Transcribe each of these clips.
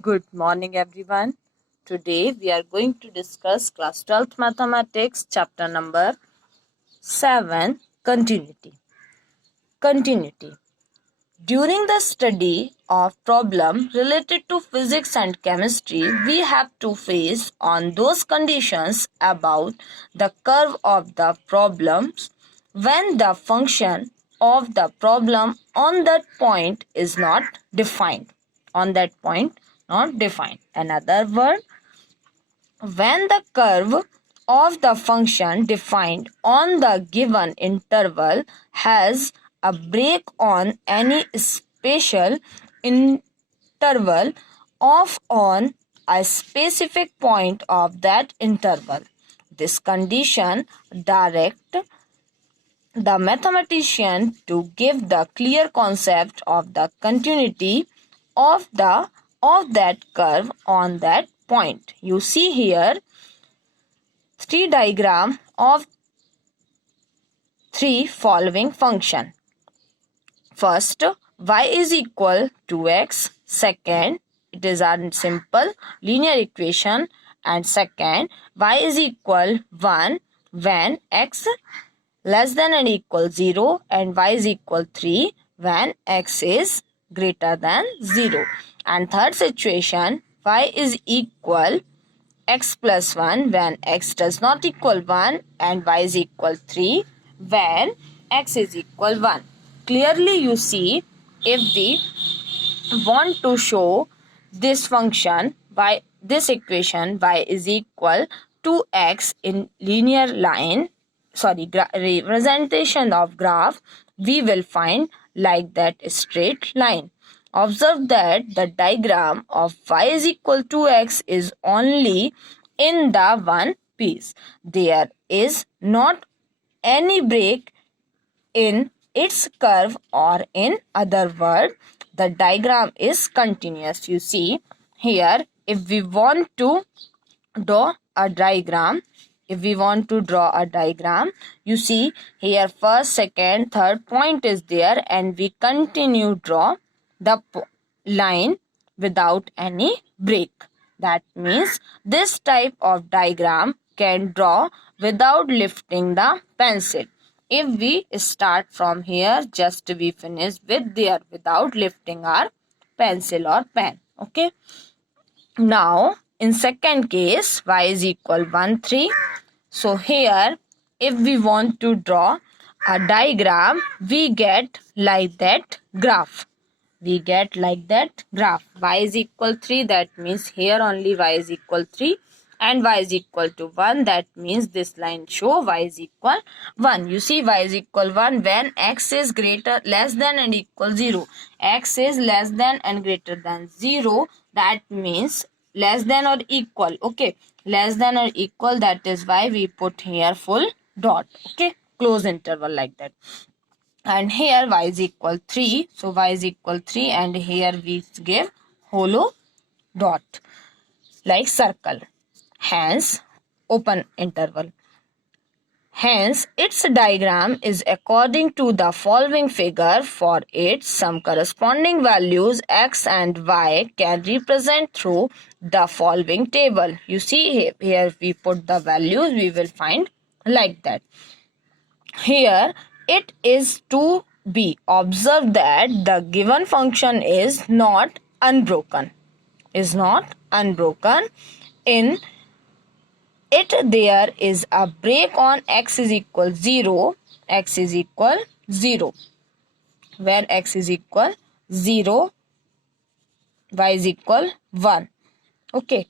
Good morning, everyone. Today we are going to discuss Class 12th Mathematics, chapter number 7, Continuity. Continuity. During the study of problems related to physics and chemistry, we have to face on those conditions about the curve of the problems when the function of the problem on that point is not defined. On that point, not defined. Another word, when the curve of the function defined on the given interval has a break on any spatial interval of on a specific point of that interval. This condition direct the mathematician to give the clear concept of the continuity of that curve on that point. You see here three diagram of three following function. First, y is equal to x. Second, it is a simple linear equation. And second, y is equal 1 when x less than or equal 0 and y is equal 3 when x is greater than 0. And third situation, y is equal x plus 1 when x does not equal 1 and y is equal 3 when x is equal 1. Clearly you see, if we want to show this function by this equation y is equal to x in linear line, representation of graph, we will find like that straight line. Observe that the diagram of y is equal to x is only in the one piece. There is not any break in its curve, or in other word, the diagram is continuous. You see here, if we want to draw a diagram, you see here first, second, third point is there and we continue draw the line without any break. That means this type of diagram can draw without lifting the pencil. If we start from here, just we finish with there without lifting our pencil or pen. Okay. Now, in second case, y is equal 1, 3. So here, if we want to draw a diagram, we get like that graph. Y is equal 3, that means here only y is equal 3. And y is equal to 1, that means this line show y is equal 1. You see y is equal 1 when x is less than and equal 0. X is less than and greater than 0, that means less than or equal. Okay, less than or equal, that is why we put here full dot. Okay, close interval like that. And here y is equal 3, so y is equal 3 and here we give hollow dot like circle, hence open interval. Hence, its diagram is according to the following figure. For it, some corresponding values x and y can represent through the following table. You see here we put the values, we will find like that. Here it is to be observed that the given function is not unbroken. In it, there is a break on x is equal 0, where x is equal 0, y is equal 1. Okay.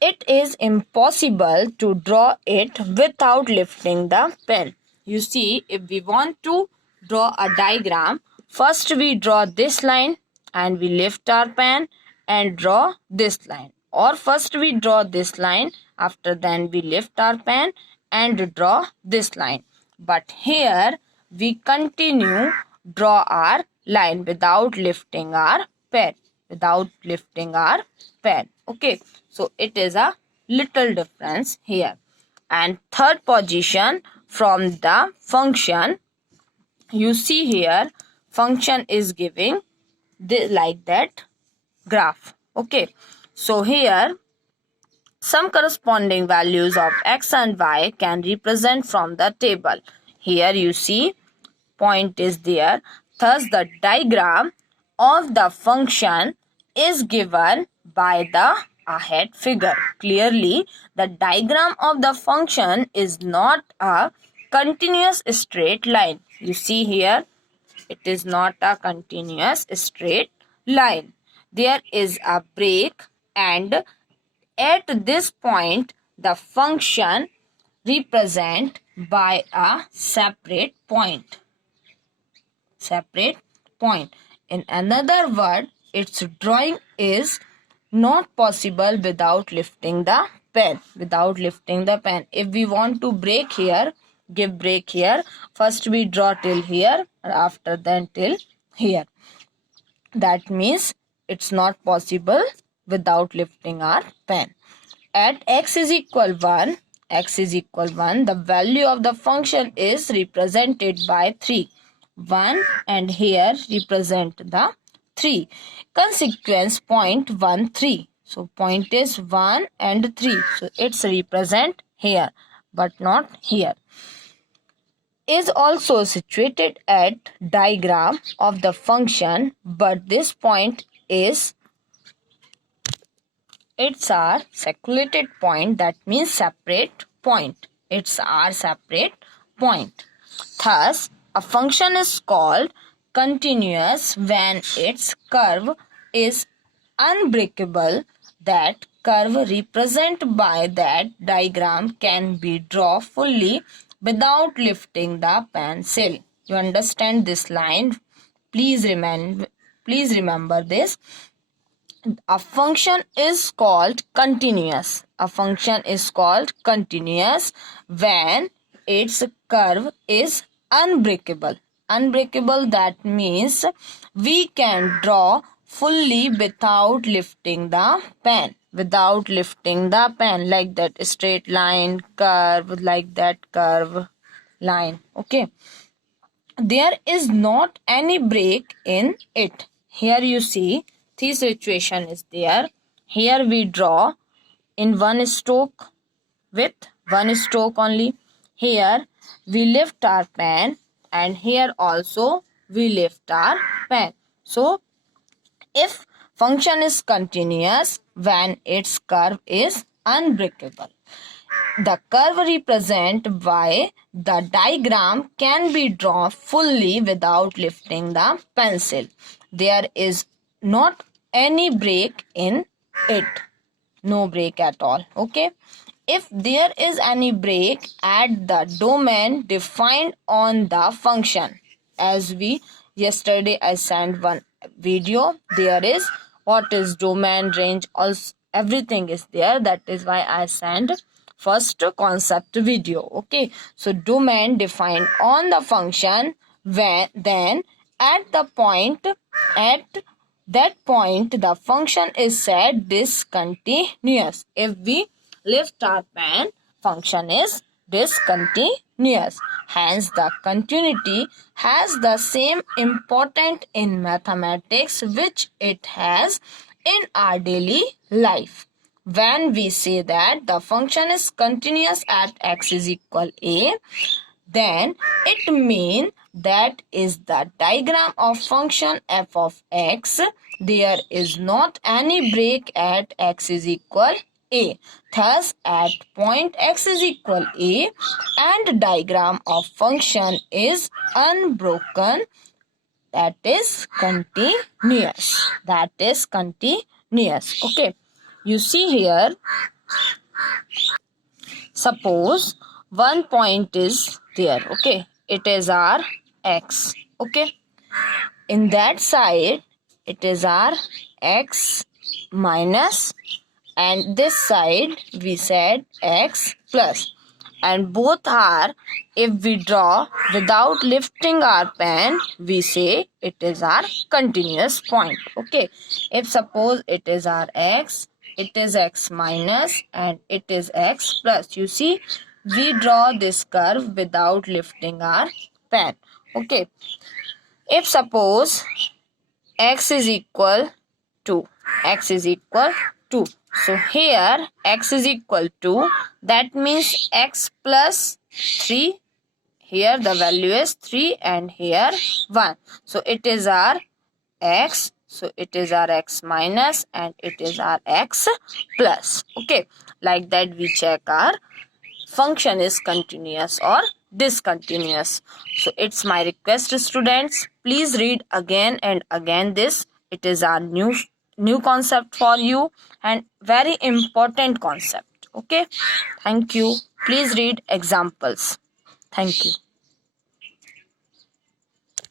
It is impossible to draw it without lifting the pen. You see, if we want to draw a diagram, first we draw this line and we lift our pen and draw this line. Or first we draw this line, after then we lift our pen and draw this line. But here we continue draw our line without lifting our pen. Okay, so it is a little difference here. And third position from the function, you see here function is giving like that graph. Okay, so here some corresponding values of x and y can represent from the table. Here you see point is there. Thus the diagram of the function is given by the ahead figure. Clearly the diagram of the function is not a continuous straight line. You see here it is not a continuous straight line. There is a break, and at this point the function represent by a separate point. In another word, its drawing is not possible without lifting the pen. If we want to break here, give break here. First we draw till here, after then till here. That means it's not possible without lifting our pen. At x is equal 1, the value of the function is represented by 3. 1 and here represent the 3. Consequence point 1, 3. So point is 1 and 3. So it's represent here but not here. Is also situated at diagram of the function, but this point is it's our circulated point, that means separate point. It's our separate point. Thus, a function is called continuous when its curve is unbreakable. That curve represented by that diagram can be drawn fully without lifting the pencil. You understand this line? Please remember this. A function is called continuous. When its curve is unbreakable. That means we can draw fully without lifting the pen. Like that straight line, curve, like that curve line. Okay. There is not any break in it. Here you see this situation is there. Here we draw in one stroke with one stroke only. Here we lift our pen and here also we lift our pen. So if function is continuous when its curve is unbreakable. The curve represented by the diagram can be drawn fully without lifting the pencil. There is not any break in it. No break at all. Okay. If there is any break at the domain defined on the function, as we yesterday I sent one video, there is what is domain, range, also everything is there. That is why I sent first concept video. Okay, so domain defined on the function, then at that point the function is said discontinuous. If we lift our pen, function is discontinuous. Hence the continuity has the same importance in mathematics which it has in our daily life. When we say that the function is continuous at x is equal a, then it means that is the diagram of function f of x. There is not any break at x is equal a. Thus, at point x is equal a and diagram of function is unbroken. That is continuous. Okay. You see here, suppose one point is there. Okay. It is our x. Okay. In that side, it is our x minus, and this side we said x plus, and both are, if we draw without lifting our pen, we say it is our continuous point. Okay, if suppose it is our x, it is x minus and it is x plus, you see we draw this curve without lifting our pen. Okay, if suppose x is equal 2. X is equal 2. So here x is equal to, that means x plus 3. Here the value is 3 and here 1. So it is our x. So it is our x minus and it is our x plus. Okay. Like that we check our function is continuous or discontinuous. So it's my request, students, please read again and again this. It is our new concept for you and very important concept. Okay. Thank you. Please read examples. Thank you.